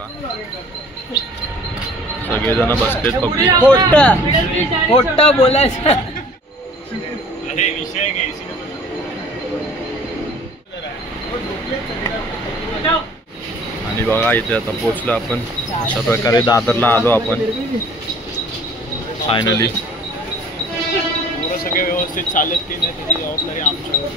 बघा सगळेजण बसलेत पब्लिक. खोटं बोलायचं आणि बघा इथे आता पोहोचलो आपण. अशा प्रकारे दादरला आलो आपण फायनली. सगळे व्यवस्थित चालत की नाही त्याची जबाबदारी आमच्यावर.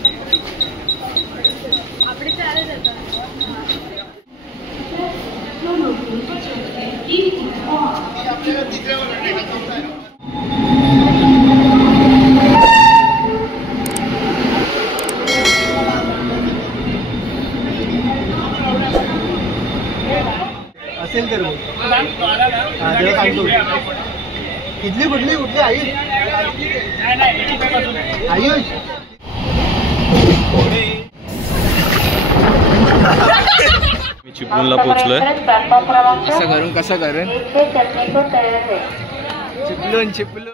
असेल तर इथली कुठली कुठली आयुष आयुष मी चिपळूणला पोहोचलोय. कसं करून चिपळूण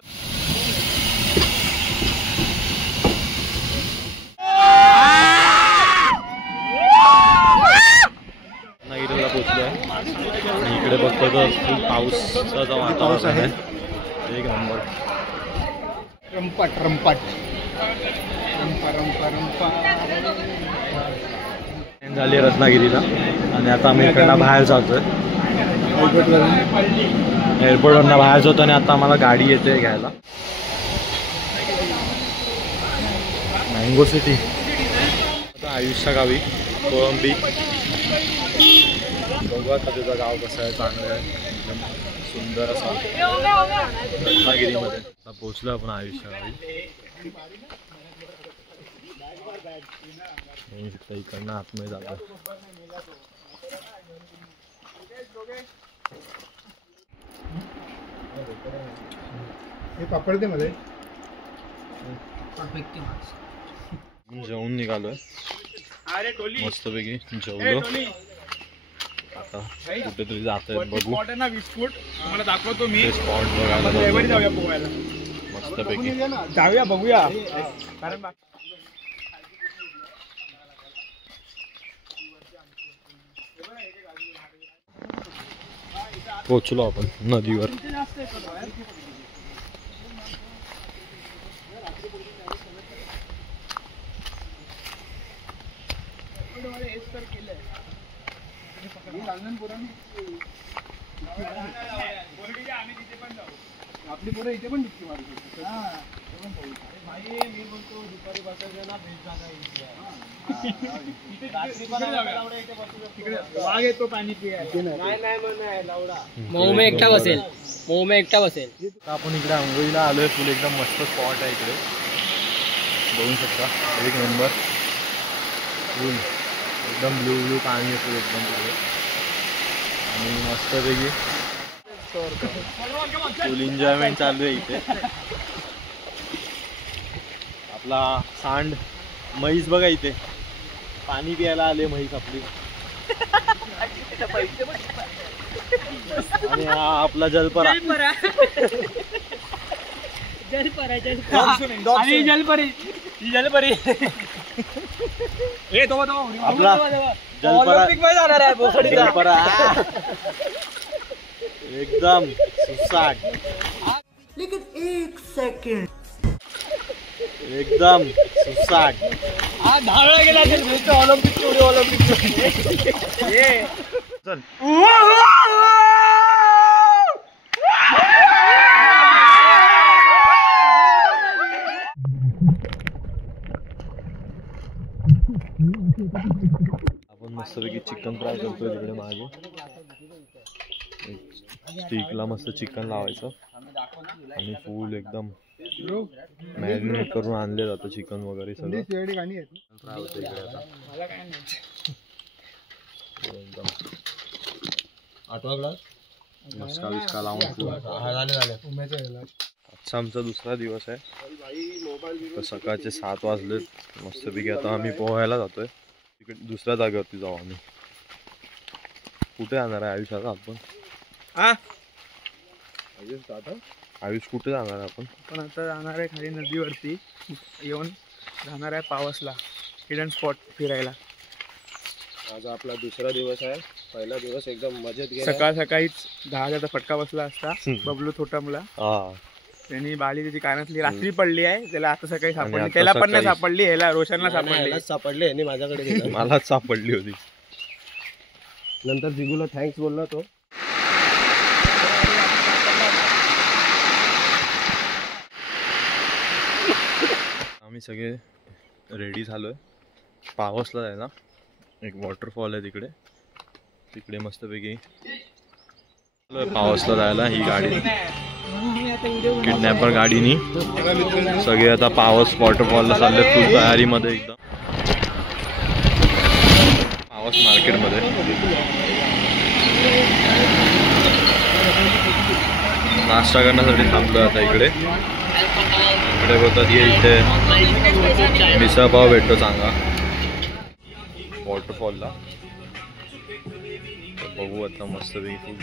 नागेरीला पोहोचलोय आणि इकडे बघतो तर खूप पावसाचं वातावरण आहे. एक नंबर. रंपाट झाली रत्नागिरीला आणि आता आम्ही इकडनं बाहेर जातोय. एअरपोर्टवरनं बाहेर जातो आणि आता आम्हाला गाडी येते घ्यायला. मँगो सिटी आता आयुष्या गावी कोळंबी. बघू आता त्याचं गाव कसं आहे. चांगलं आहे एकदम सुंदर असं रत्नागिरीमध्ये. आता पोचलो आपण आयुष्या गावी. इकडनं आतमध्ये जातो. पापड दे मध्ये. जेवून निघालोय मस्तपैकी. जेवलो आता कुठेतरी जातोय बघू. मला दाखवतो मी स्पॉट बघायला जाऊया पोहायला मस्तपैकी. जाऊया बघूया. कारण पोचलो आपण नदीवर. आपली पोरं इथे पण डुबकी मारू शकतो. दुपारी बसायचं वाघ येतो पाणी मऊ में एकटा बसेल. आपण इकडे आंघोळीला आलोय. फुल एकदम मस्त स्पॉट आहे इकडे बघू शकता. एक नंबर फुल एकदम ब्लू पाणी आहे फुल एकदम तिकडे. आणि मस्तपैकी फुल एन्जॉयमेंट चालू आहे इथे. आपला सांड म्हैस बघा इथे पाणी प्यायला आले म्हैस आपली. आणि हा आपला जलपरा. आपला जलपरा एकदम सुसाट. लेकिन एक सेकंड एकदम सुसाट. गेला ऑलिम्पिक चल आपण मस्तपैकी चिकन फ्राय करतोय तिकडे मागे. स्टिकला मस्त चिकन लावायचं आणि फुल एकदम मॅरिनेट करून आणले जातं चिकन वगैरे सगळं. फ्राय होतं इकडे आता एकदम. 8 ग्लास मस्का बिस्का लावून आजचा आमचा दुसरा दिवस आहे. सकाळचे 7 वाजलेत मस्तपैकी. आता आम्ही पोहायला जातोय तिकडे दुसऱ्या जागेवरती जाऊ आम्ही. कुठे जाणार आहे आयुष्यात आपण? आयुष कुठे जाणार आपण? आपण आता जाणार आहे खाली नदीवरती येऊन जाणार आहे पावसला हिडन स्पॉट फिरायला. आज आपला दुसरा दिवस आहे. पहिला दिवस एकदम मजेत गेला. सकाळ सकाळीच 10चा फटका बसला असता. बबलू थोटमला त्यांनी बाळी त्याची कानातली रात्री पडली आहे, त्याला आता सकाळी सापडली. आता त्याला पण नाही सकाळी. सापडली, ह्याला रोशनला सापडली. यालाच सापडले यांनी माझ्याकडे दिलं. मलाच सापडली होती. नंतर जिगूला थँक्स बोलला तो. आम्ही सगळे रेडी झालोय पावसला जायला. एक वॉटरफॉल आहे तिकडे, तिकडे मस्तपैकी पावसला जायला. ही गाडी किडनॅपर गाडीनी सगळे आता पावस वॉटरफॉलला चालले फुल तयारीमध्ये. एकदम पावस मार्केटमध्ये नाश्ता करण्यासाठी थांबलो आता. इकडे इकडे बोलतात की इथे मिसळपाव भेटतो चांगला वॉटरफॉलला. बघू आता मस्तपैकी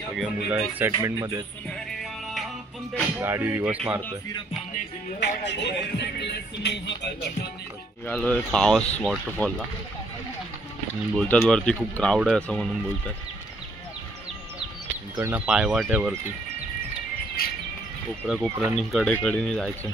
सगळे मुलं एक्साइटमेंटमध्ये आहेत. गाडी रिवर्स मारतोय. निघालोय पावस वॉटरफॉलला. बोलतात वरती खूप क्राऊड आहे असं म्हणून बोलतात. इकडनं पायवाट आहे वरती, कोपऱ्यांनी कडेकडेने जायचं.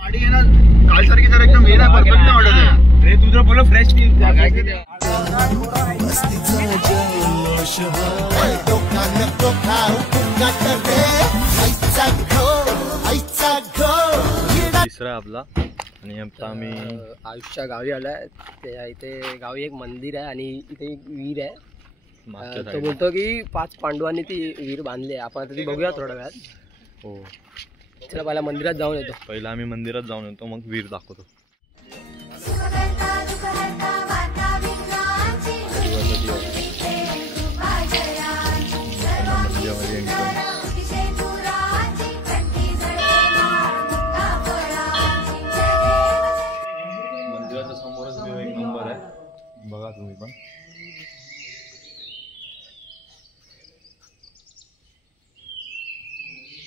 गाडी आहे ना कालसारखी जर एकदम हे नाही परफेक्ट नाही वाटत आहे रे. तू जर बोल फ्रेश तिसरा आपला. आणि आता आम्ही आयुषच्या गावी आलाय. त्या इथे गावी एक मंदिर आहे आणि इथे एक विहीर आहे. मागच्या तो साईडला. बोलतो की 5 पांडवांनी ती विहीर बांधली आहे. आपण आता ती बघूया थोड्या वेळात. हो, चला पहिला मंदिरात जाऊन येतो. पहिला आम्ही मंदिरात जाऊन येतो, मग वीर दाखवतो. मंदिराच्या समोरच व्ह्यू एक नंबर आहे, बघा तुम्ही पण.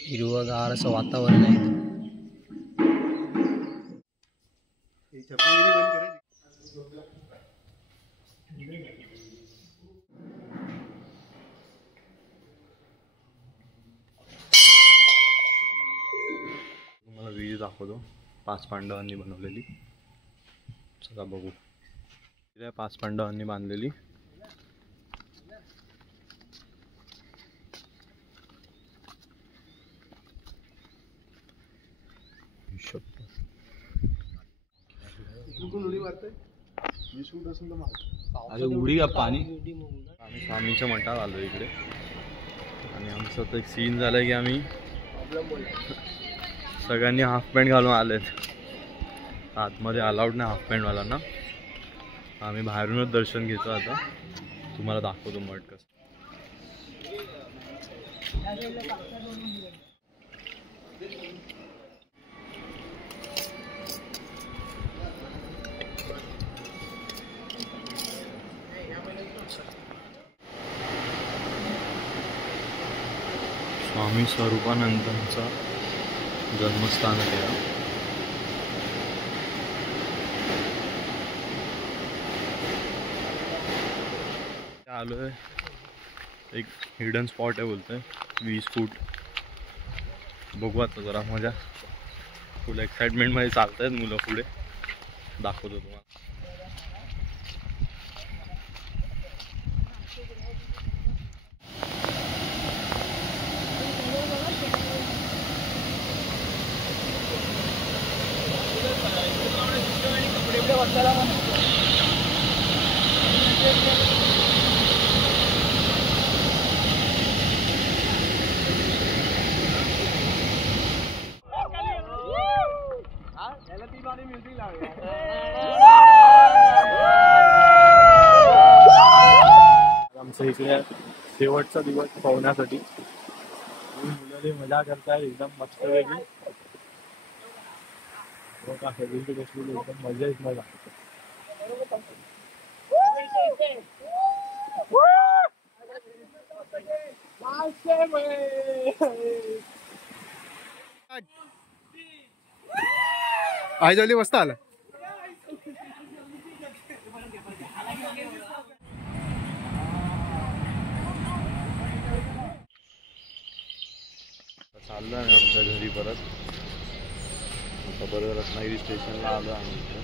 हिरवगार असं वातावरण आहे. तुम्हाला विहीर दाखवतो 5 पांडवांनी बनवलेली. चला बघू. 5 पांडवांनी बांधलेली. अरे उडी का पाणी. आम्ही स्वामीच्या मठात आलो इकडे. आणि आमचं तर एक सीन झालं की आम्ही सगळ्यांनी हाफ पॅन्ट घालून आलेत. आतमध्ये अलाउड नाही हाफ पॅन्टवाल्यांना. आम्ही बाहेरूनच दर्शन घेतो. आता तुम्हाला दाखवतो मठ कसं. स्वामी स्वरूपानंदांचा जन्मस्थान आहे. आलोय एक हिडन स्पॉट आहे बोलतोय 20 फूट. बघू आता जरा मजा. फुल एक्साइटमेंटमध्ये चालतायत मुलं पुढे. दाखवतो तुम्हाला. आमचं इकडे शेवटचा दिवस पाहण्यासाठी मुलं मजा करताय एकदम मस्त वेगळी. बसलेली एकदम मजा येत मला. आयजवली मस्त आला. चाललो आहे आमच्या घरी परत. आता परत रत्नागिरी स्टेशनला आलो आम्ही इथे.